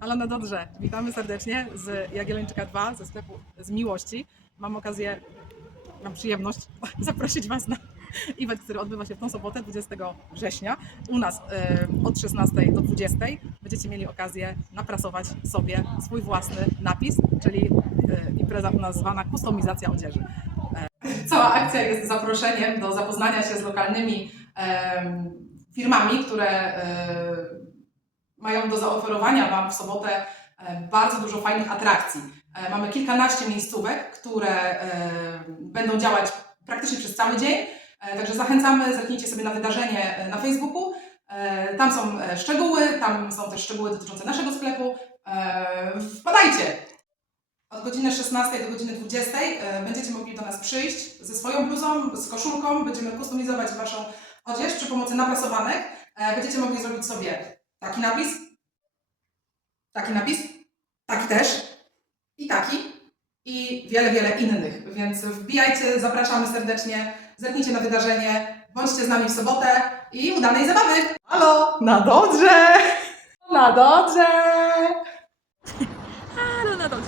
Alana Dobrze, witamy serdecznie z Jagiellończyka 2, ze sklepu z Miłości. Mam okazję, mam przyjemność zaprosić Was na event, który odbywa się w tą sobotę, 20 września. U nas od 16 do 20 będziecie mieli okazję naprasować sobie swój własny napis, czyli impreza u nas zwana kustomizacja odzieży. E, Cała akcja jest zaproszeniem do zapoznania się z lokalnymi firmami, które mają do zaoferowania Wam w sobotę e, bardzo dużo fajnych atrakcji. E, Mamy kilkanaście miejscówek, które e, będą działać praktycznie przez cały dzień. Także zachęcamy, zerknijcie sobie na wydarzenie na Facebooku. Tam są szczegóły, tam są też szczegóły dotyczące naszego sklepu. Wpadajcie! Od godziny 16 do godziny 20 e, będziecie mogli do nas przyjść ze swoją bluzą, z koszulką. Będziemy kustomizować Waszą odzież przy pomocy naprasowanek. Będziecie mogli zrobić sobie taki napis, taki napis, taki też i taki i wiele, wiele innych. Więc wbijajcie, zapraszamy serdecznie, zerknijcie na wydarzenie, bądźcie z nami w sobotę i udanej zabawy! Halo! Na dodrze! Na dodrze! Halo na dole.